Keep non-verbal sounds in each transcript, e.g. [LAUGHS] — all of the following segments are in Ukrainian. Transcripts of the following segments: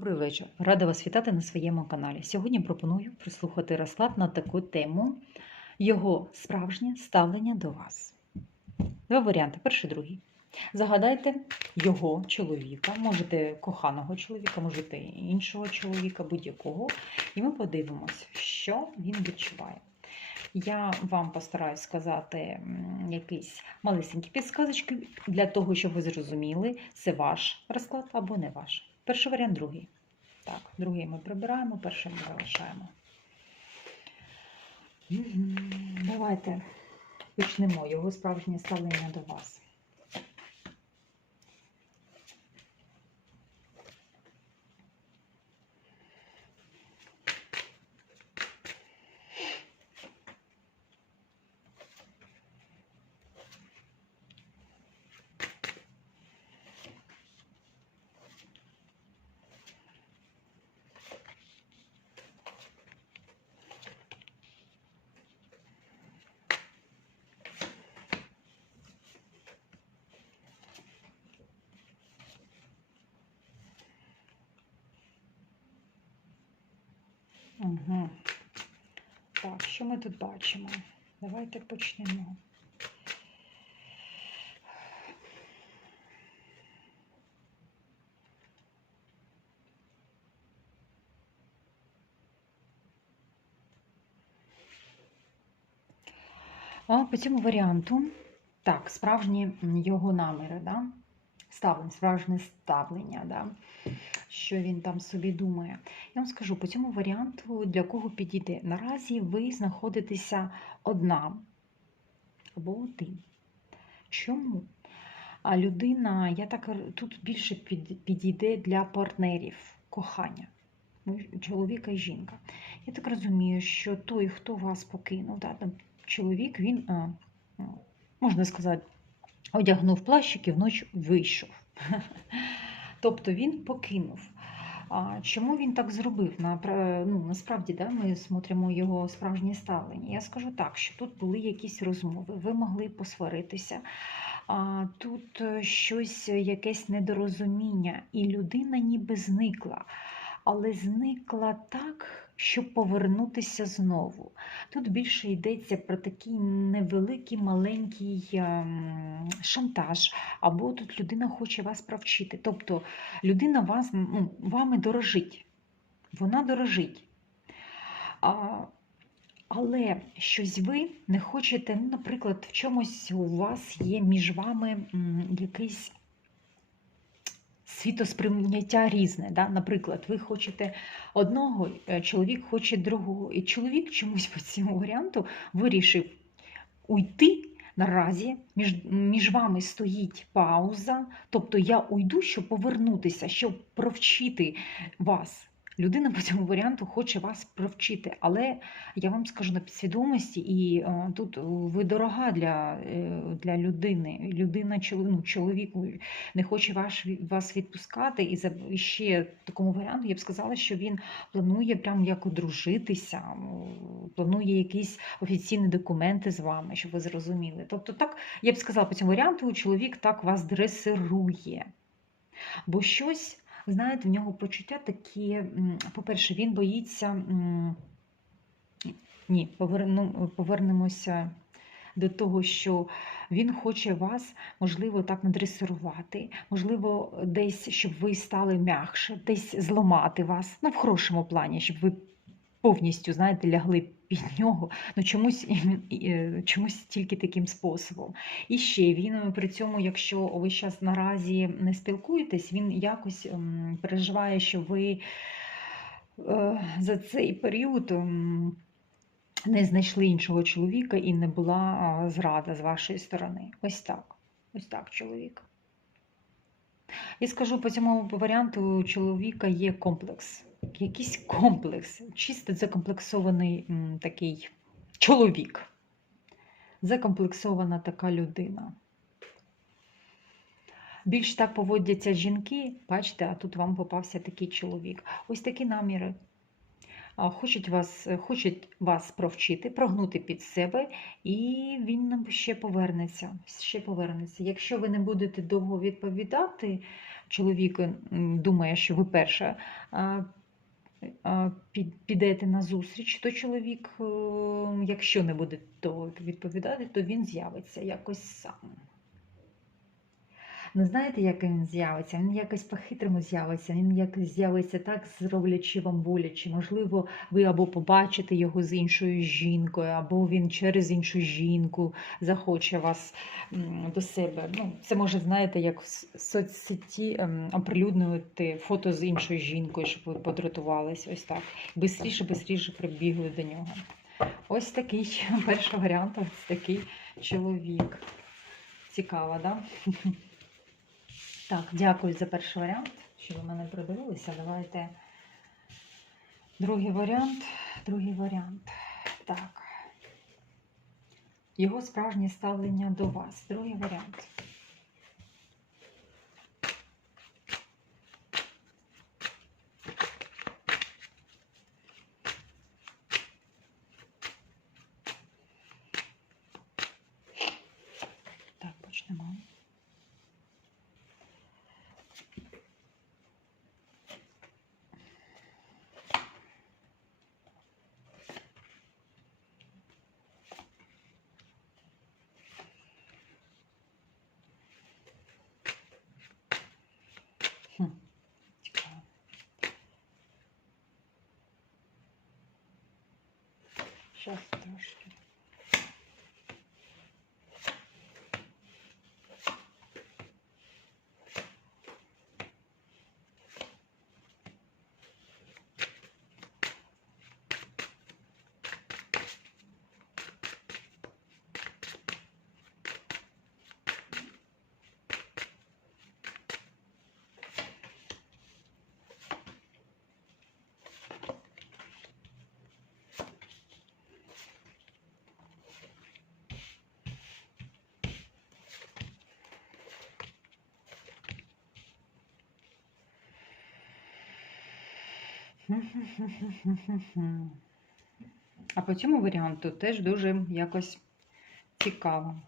Добрий вечір. Рада вас вітати на своєму каналі. Сьогодні пропоную прислухати розклад на таку тему його справжнє ставлення до вас. Два варіанти: перший, другий. Загадайте його чоловіка, можете коханого чоловіка, можете іншого чоловіка, будь-якого. І ми подивимось, що він відчуває. Я вам постараюсь сказати якісь малесенькі підсказочки для того, щоб ви зрозуміли, це ваш розклад або не ваш. Перший варіант, другий. Так, другий ми прибираємо, перший ми залишаємо. Давайте почнемо його справжнє ставлення до вас. Угу. Так, що ми тут бачимо? Давайте почнемо. По цьому варіанту, так, справжні його наміри, да? Ставлення, справжнє ставлення, да? що він там собі думає. Я вам скажу, по цьому варіанту для кого підійде. Наразі ви знаходитеся одна або один. Чому? А людина, я так тут більше під- підійде для партнерів, кохання. Ну, Чоловіка і жінка. Я так розумію, що той, хто вас покинув, да, там, чоловік, він, ну, можна сказати, одягнув плащик і вночі вийшов. [LAUGHS] Тобто він покинув. А чому він так зробив? Ну, насправді да, ми смотримо його справжнє ставлення. Я скажу так, що тут були якісь розмови, ви могли посваритися. А, тут е, щось, е, якесь недорозуміння, і людина ніби зникла, але зникла так, щоб повернутися знову. Тут більше йдеться про такий невеликий маленький ем, шантаж, або тут людина хоче вас провчити. Тобто людина вас, ну, вами дорожить. Вона дорожить. А, але щось ви не хочете, ну, наприклад, в чомусь у вас є між вами якийсь світосприйняття різне. Да? Наприклад, ви хочете одного, е, чоловік хоче другого. І чоловік чомусь по цьому варіанту вирішив уйти. Наразі між, між вами стоїть пауза, тобто я уйду, щоб повернутися, щоб провчити вас. Людина по цьому варіанту хоче вас провчити, але я вам скажу на підсвідомості, і е, тут ви дорога для, е, для людини. Людина, ну, чоловік не хоче ваш, вас відпускати, і за ще такому варіанту я б сказала, що він планує прям як одружитися, планує якісь офіційні документи з вами, щоб ви зрозуміли. Тобто, так, я б сказала, по цьому варіанту чоловік так вас дресирує. Бо щось, знаєте, в нього почуття такі, по-перше, він боїться. Ні, повернемося до того, що він хоче вас, можливо, так надресирувати, можливо, десь, щоб ви стали м'якше, десь зламати вас, ну, в хорошому плані, щоб ви повністю, знаєте, лягли під нього, ну чомусь, е, чомусь тільки таким способом. І ще він е, при цьому, якщо ви зараз наразі не спілкуєтесь, він якось ем, переживає, що ви е, за цей період. ем, не знайшли іншого чоловіка і не була зрада з вашої сторони. Ось так. Ось так, чоловік. І скажу по цьому варіанту у чоловіка є комплекс. Якийсь комплекс. Чисто закомплексований такий чоловік. Закомплексована така людина. Більш так поводяться жінки, бачите, а тут вам попався такий чоловік. Ось такі наміри. Хочуть вас, хочуть вас провчити, прогнути під себе, і він нам ще повернеться. Ще повернеться. Якщо ви не будете довго відповідати, чоловік думає, що ви перша підете на зустріч, то чоловік, е, якщо не буде то відповідати, то він з'явиться якось сам. Ну, знаєте, як він з'явиться? Він якось по-хитрому з'явиться, він якось з'явиться так, зроблячи вам боляче. Можливо, ви або побачите його з іншою жінкою, або він через іншу жінку захоче вас до себе. Ну, це може, знаєте, як в соцсеті ем, оприлюднювати фото з іншою жінкою, щоб ви подратувались. Ось так. Бистріше, бистріше прибігли до нього. Ось такий [LAUGHS] перший варіант, ось такий чоловік. Цікаво, так? Да? [LAUGHS] Так, дякую за перший варіант, що ви мене придивилися. Давайте другий варіант. Другий варіант. Так. Його справжнє ставлення до вас. Другий варіант. Так, почнемо. Хм, цікаво. Щас трошки. А по цьому варіанту теж дуже якось цікаво.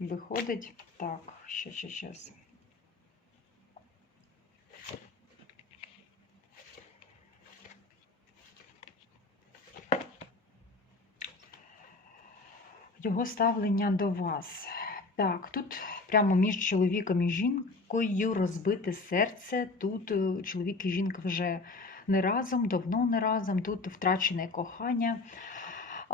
Виходить так, ще, ще, ще. Його ставлення до вас. Так, тут прямо між чоловіком і жінкою розбите серце. Тут е, чоловік і жінка вже не разом, давно не разом, тут втрачене кохання.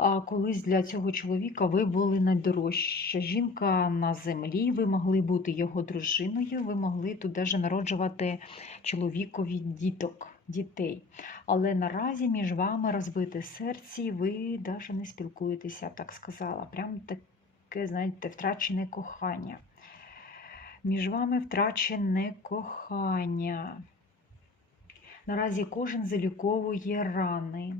А колись для цього чоловіка ви були найдорожча жінка на землі, ви могли бути його дружиною, ви могли тут даже народжувати чоловікові діток, дітей. Але наразі між вами розбите серце, і ви навіть не спілкуєтеся, так сказала. Прям таке, знаєте, втрачене кохання. Між вами втрачене кохання. Наразі кожен заліковує рани.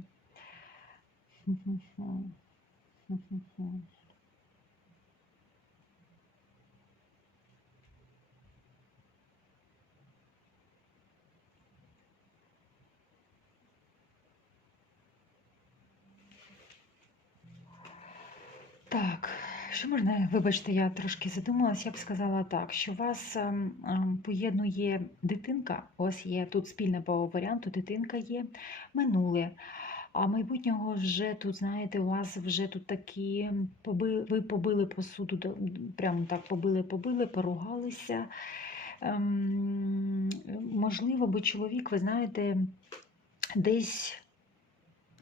Так, Що можна, вибачте, я трошки задумалась, я б сказала так, що вас ем, ем, поєднує дитинка, у вас є тут спільне по варіанту, дитинка є, минуле. А майбутнього вже тут, знаєте, у вас вже тут такі поби, ви побили посуду, прямо так побили, побили, поругалися. Ем, можливо, би чоловік, ви знаєте, десь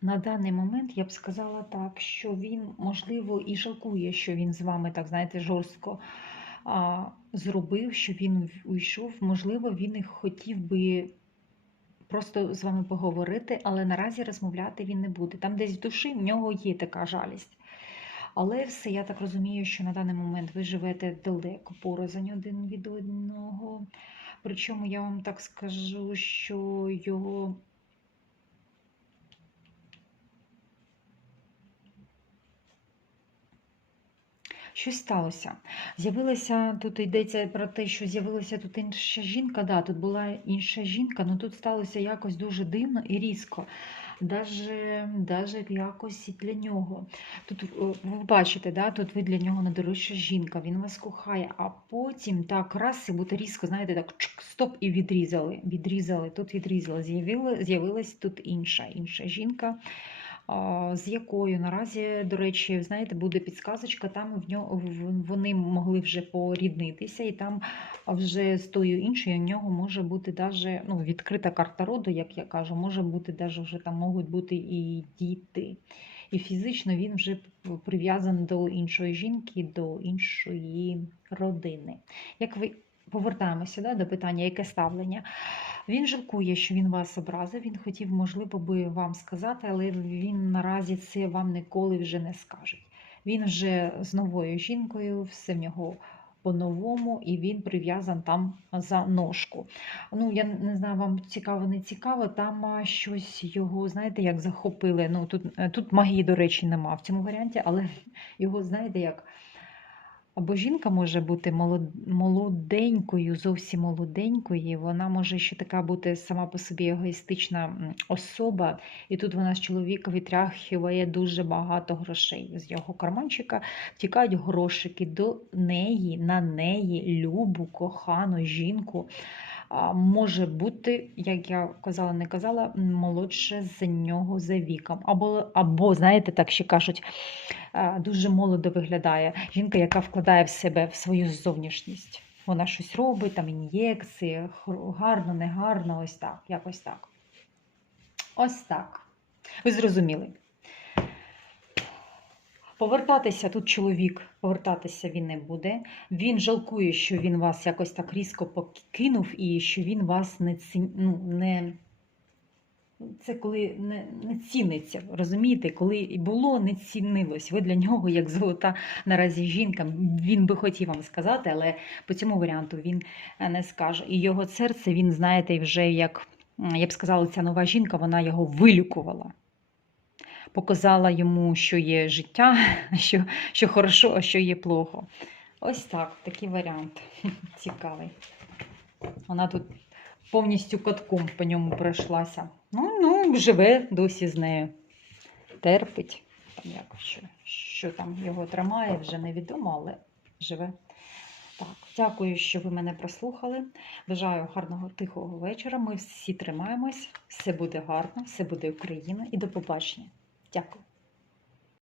на даний момент я б сказала так, що він, можливо, і жалкує, що він з вами, так знаєте, жорстко а, зробив, що він уйшов. Можливо, він і хотів би просто з вами поговорити, але наразі розмовляти він не буде. Там десь в душі в нього є така жалість. Але все, я так розумію, що на даний момент ви живете далеко порознь один від одного. Причому я вам так скажу, що його Щось сталося. З'явилася, тут йдеться про те, що з'явилася тут інша жінка. Да, тут була інша жінка, але тут сталося якось дуже дивно і різко. Даже, даже якось для нього. Тут е, ви бачите, да, тут ви для нього найдорожча жінка, він вас кохає, а потім так раз і буде різко, знаєте, так чик, стоп і відрізали. Відрізали, тут відрізали. З'явила- З'явилась тут інша, інша жінка. З якою наразі, до речі, знаєте, буде підсказочка, там в нього вони могли вже поріднитися, і там вже з тою іншою у нього може бути даже, ну, відкрита карта роду, як я кажу, може бути даже вже там можуть бути і діти. І фізично він вже прив'язаний до іншої жінки, до іншої родини. Як ви повертаємося да, до питання, яке ставлення? Він жалкує, що він вас образив. Він хотів, можливо, би вам сказати, але він наразі це вам ніколи вже не скаже. Він вже з новою жінкою, все в нього по-новому, і він прив'язан там за ножку. Ну, я не знаю, вам цікаво, не цікаво. Там щось його, знаєте, як захопили. Ну, тут, е, тут магії, до речі, нема в цьому варіанті, але його, знаєте, як. Або жінка може бути молоденькою, зовсім молоденькою, вона може ще така бути сама по собі егоїстична особа, і тут вона з чоловіка відтряхує дуже багато грошей. З його карманчика втікають грошики до неї, на неї, любу, кохану жінку. Може бути, як я казала, не казала, молодше за нього за віком. Або, або знаєте, так ще кажуть, дуже молодо виглядає. Жінка, яка вкладає в себе в свою зовнішність. Вона щось робить, там ін'єкції, гарно, не гарно, ось так, якось так. Ось так. Ви зрозуміли. Повертатися тут чоловік, повертатися він не буде. Він жалкує, що він вас якось так різко покинув і що він вас не ці... ну, не. Це коли не, не ціниться, розумієте? Коли було, не цінилось. Ви для нього, як золота наразі жінка, він би хотів вам сказати, але по цьому варіанту він не скаже. І його серце, він, знаєте, вже як, я б сказала, ця нова жінка, вона його вилікувала. Показала йому, що є життя, [LAUGHS] що, що хорошо, а що є плохо. Ось так, такий варіант. [LAUGHS] Цікавий. Вона тут повністю катком по ньому пройшлася. Ну, ну, живе досі з нею. Терпить. Як, що, що там його тримає, вже невідомо, але живе. Так, дякую, що ви мене прослухали. Бажаю гарного тихого вечора. Ми всі тримаємось. Все буде гарно, все буде Україна і до побачення. Дякую.